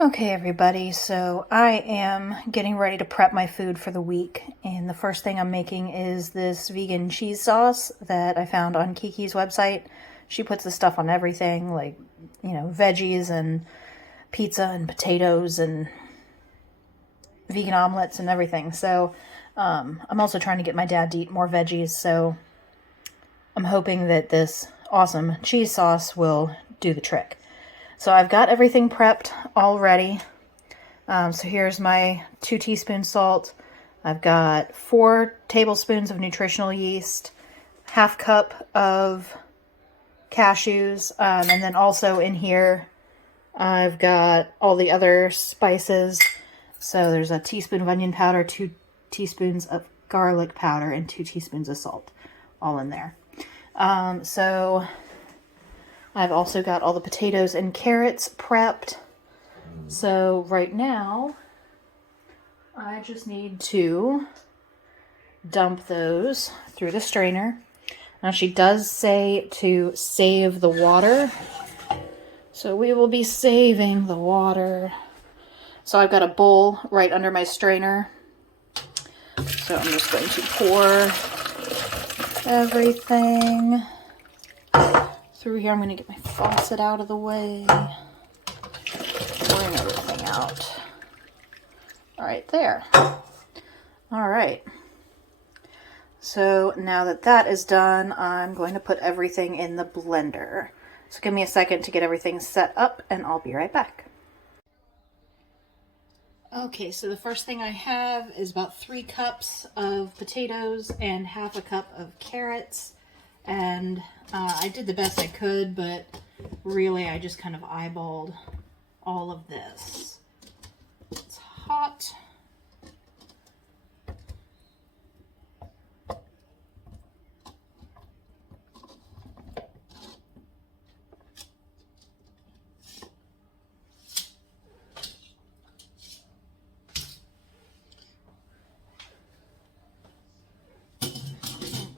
Okay, everybody, so I am getting ready to prep my food for the week, and the first thing I'm making is this vegan cheese sauce that I found on Kiki's website. She puts this stuff on everything, like, veggies and pizza and potatoes and vegan omelets and everything. So I'm also trying to get my dad to eat more veggies, so I'm hoping that this awesome cheese sauce will do the trick. So I've got everything prepped already. So here's my 2 teaspoons salt. I've got 4 tablespoons of nutritional yeast, half cup of cashews, and then also in here I've got all the other spices. So there's a teaspoon of onion powder, 2 teaspoons of garlic powder, and 2 teaspoons of salt, all in there. So I've also got all the potatoes and carrots prepped. So right now, I just need to dump those through the strainer. Now she does say to save the water, so we will be saving the water. So I've got a bowl right under my strainer. So I'm just going to pour everything through here. I'm going to get my faucet out of the way. Pouring everything out. All right, there. All right. So now that that is done, I'm going to put everything in the blender. So give me a second to get everything set up, and I'll be right back. Okay, so the first thing I have is about 3 cups of potatoes and half a cup of carrots. And I did the best I could, but really I just kind of eyeballed all of this. It's hot.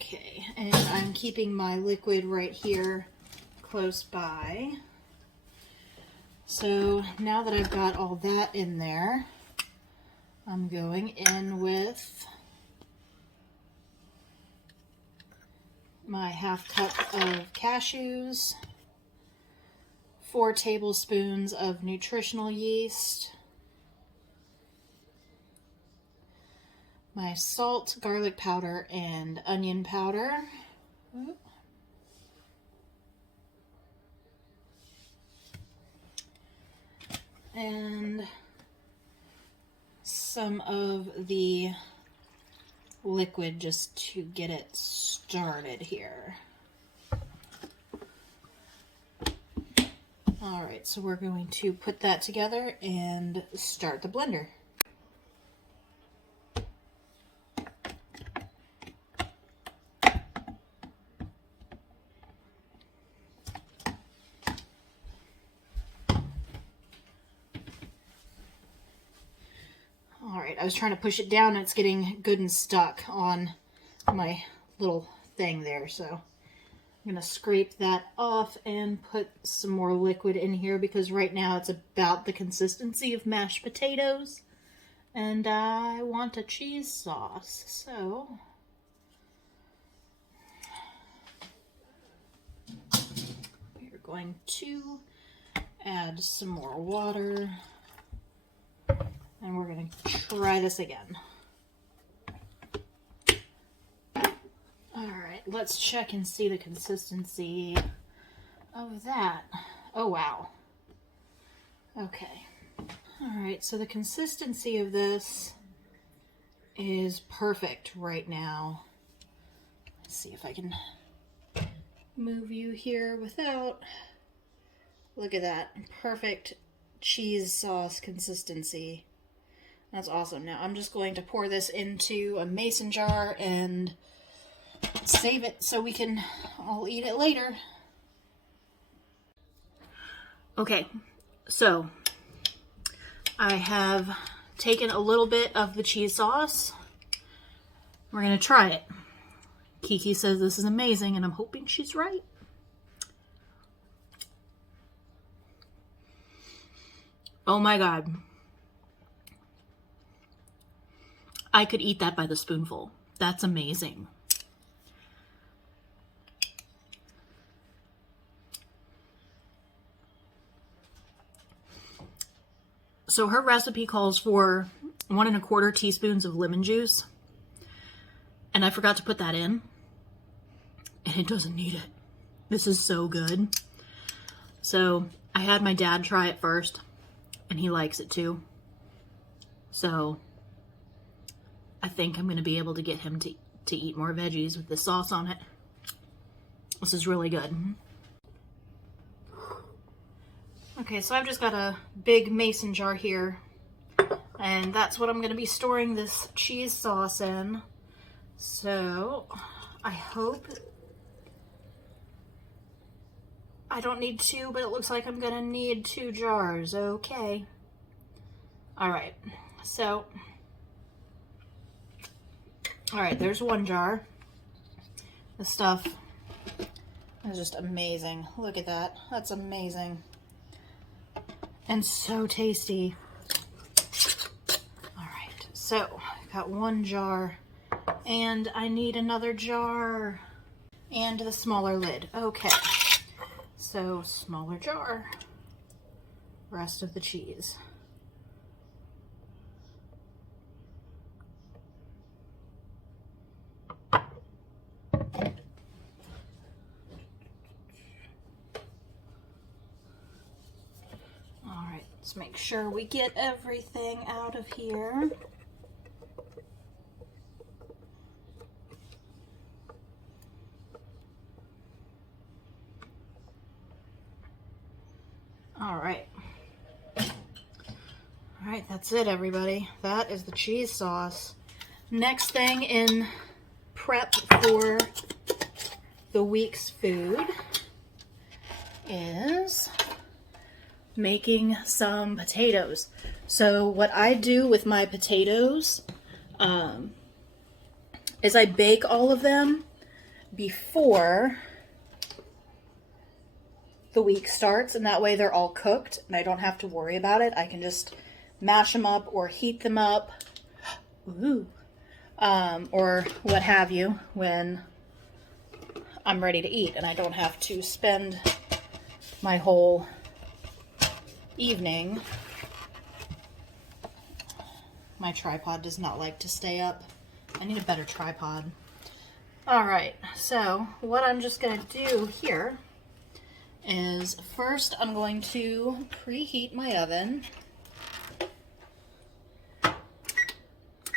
Okay, and I'm keeping my liquid right here close by. So now that I've got all that in there, I'm going in with my half cup of cashews, 4 tablespoons of nutritional yeast, my salt, garlic powder, and onion powder. And some of the liquid just to get it started here. All right, so we're going to put that together and start the blender. Alright, I was trying to push it down and it's getting good and stuck on my little thing there, so I'm going to scrape that off and put some more liquid in here because right now it's about the consistency of mashed potatoes and I want a cheese sauce, so we're going to add some more water. And we're going to try this again. Alright, let's check and see the consistency of that. Oh, wow. Okay. Alright, so the consistency of this is perfect right now. Let's see if I can move you here without... Look at that. Perfect cheese sauce consistency. That's awesome. Now I'm just going to pour this into a mason jar and save it so we can all eat it later. Okay, so I have taken a little bit of the cheese sauce. We're going to try it. Kiki says this is amazing, and I'm hoping she's right. Oh my God. I could eat that by the spoonful. That's amazing. So her recipe calls for 1¼ teaspoons of lemon juice. And I forgot to put that in. And it doesn't need it. This is so good. So I had my dad try it first. And he likes it too. So I think I'm going to be able to get him to eat more veggies with this sauce on it. This is really good. Okay, so I've just got a big mason jar here, and that's what I'm going to be storing this cheese sauce in. So I hope I don't need 2, but it looks like I'm going to need 2 jars. Okay. All right. So, all right, there's 1 jar. This stuff is just amazing. Look at that. That's amazing. And so tasty. All right, so I've got 1 jar, and I need another jar, and the smaller lid. Okay, so smaller jar, rest of the cheese. Let's make sure we get everything out of here. All right. All right, that's it, everybody. That is the cheese sauce. Next thing in prep for the week's food is making some potatoes. So what I do with my potatoes is I bake all of them before the week starts, and that way they're all cooked and I don't have to worry about it. I can just mash them up or heat them up, or what have you, when I'm ready to eat, and I don't have to spend my whole evening. My tripod does not like to stay up. I need a better tripod. Alright, so what I'm just going to do here is first I'm going to preheat my oven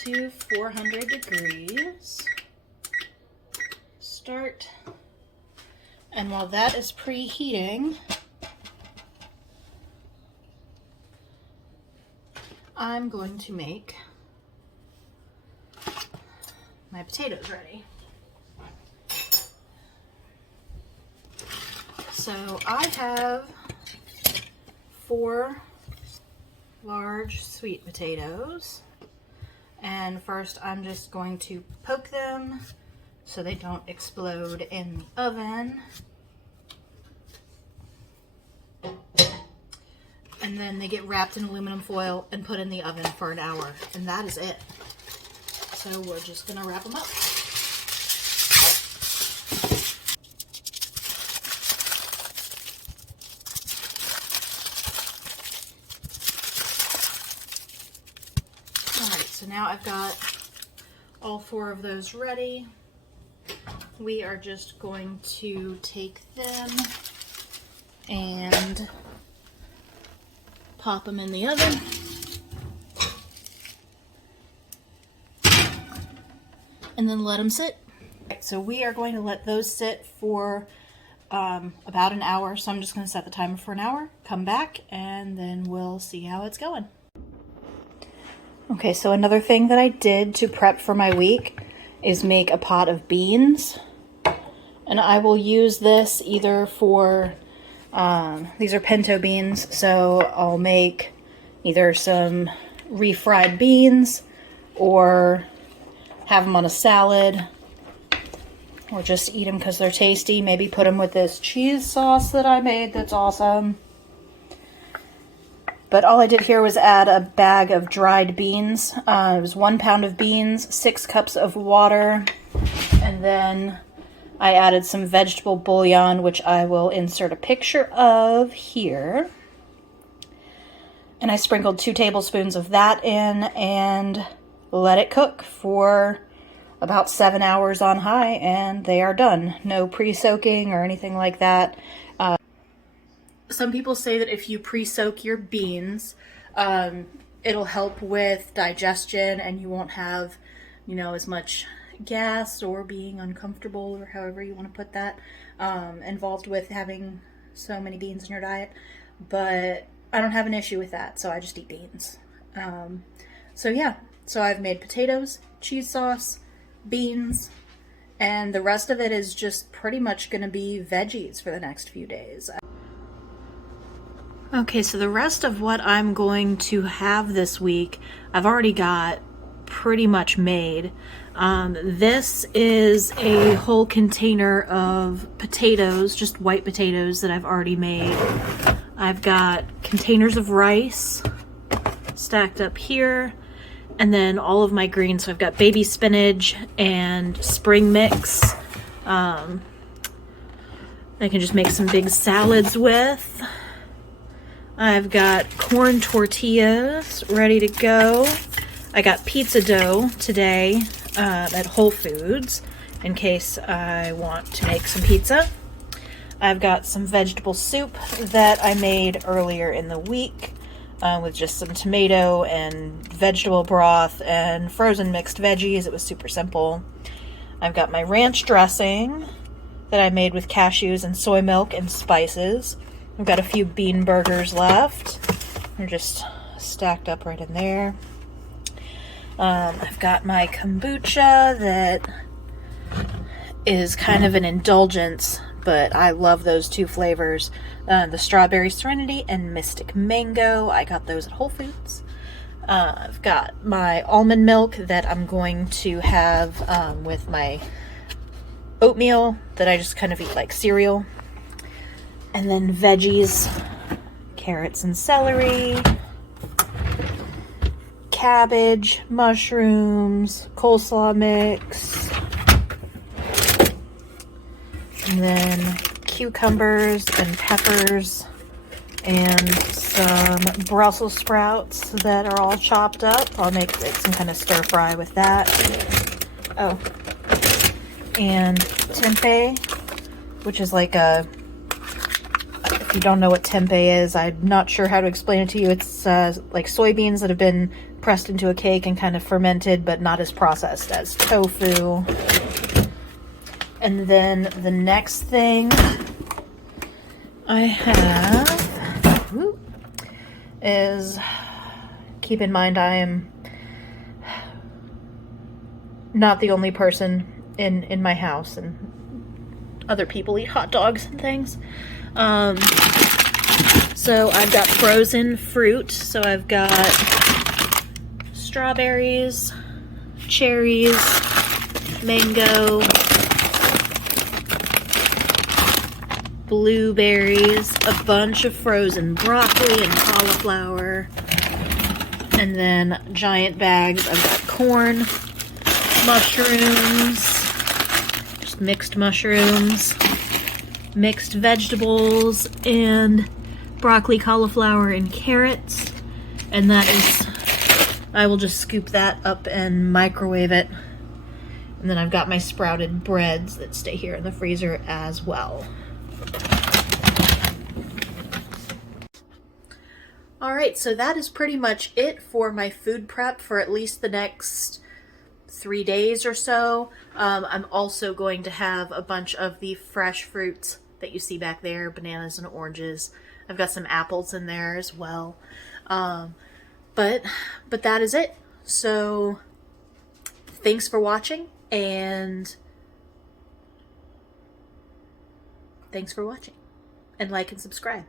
to 400 degrees. Start. And while that is preheating, I'm going to make my potatoes ready. So I have 4 large sweet potatoes, and first I'm just going to poke them so they don't explode in the oven. And then they get wrapped in aluminum foil and put in the oven for an hour. And that is it. So we're just going to wrap them up. Alright, so now I've got all 4 of those ready. We are just going to take them and pop them in the oven. And then let them sit. So we are going to let those sit for about an hour. So I'm just going to set the timer for an hour, come back, and then we'll see how it's going. Okay, so another thing that I did to prep for my week is make a pot of beans. And I will use this either for, these are pinto beans, so I'll make either some refried beans or have them on a salad, or just eat them because they're tasty. Maybe put them with this cheese sauce that I made that's awesome. But all I did here was add a bag of dried beans. It was 1 pound of beans, 6 cups of water, and then I added some vegetable bouillon, which I will insert a picture of here. And I sprinkled 2 tablespoons of that in and let it cook for about 7 hours on high, and they are done. No pre-soaking or anything like that. Some people say that if you pre-soak your beans, it'll help with digestion and you won't have, as much gas or being uncomfortable, or however you want to put that, involved with having so many beans in your diet. But I don't have an issue with that, so I just eat beans. So I've made potatoes, cheese sauce, beans, and the rest of it is just pretty much going to be veggies for the next few days. Okay, so the rest of what I'm going to have this week, I've already got pretty much made. This is a whole container of potatoes, just white potatoes that I've already made. I've got containers of rice stacked up here, and then all of my greens. So I've got baby spinach and spring mix. I can just make some big salads with. I've got corn tortillas ready to go. I got pizza dough today at Whole Foods in case I want to make some pizza. I've got some vegetable soup that I made earlier in the week with just some tomato and vegetable broth and frozen mixed veggies. It was super simple. I've got my ranch dressing that I made with cashews and soy milk and spices. I've got a few bean burgers left. They're just stacked up right in there. I've got my kombucha that is kind of an indulgence, but I love those 2 flavors. The Strawberry Serenity and Mystic Mango. I got those at Whole Foods. I've got my almond milk that I'm going to have with my oatmeal that I just kind of eat like cereal. And then veggies, carrots and celery, cabbage, mushrooms, coleslaw mix, and then cucumbers and peppers, and some Brussels sprouts that are all chopped up. I'll make some kind of stir fry with that. Oh, and tempeh, which is like a... If you don't know what tempeh is, I'm not sure how to explain it to you. It's like soybeans that have been pressed into a cake and kind of fermented, but not as processed as tofu. And then the next thing I have is, keep in mind I am not the only person in my house, and other people eat hot dogs and things. So I've got frozen fruit. So I've got strawberries, cherries, mango, blueberries, a bunch of frozen broccoli and cauliflower, and then giant bags. I've got corn, mushrooms, just mixed mushrooms, mixed vegetables, and broccoli, cauliflower, and carrots. And that is, I will just scoop that up and microwave it. And then I've got my sprouted breads that stay here in the freezer as well. Alright, so that is pretty much it for my food prep for at least the next 3 days or so. I'm also going to have a bunch of the fresh fruits that you see back there, bananas and oranges. I've got some apples in there as well. But that is it. So thanks for watching, and like and subscribe.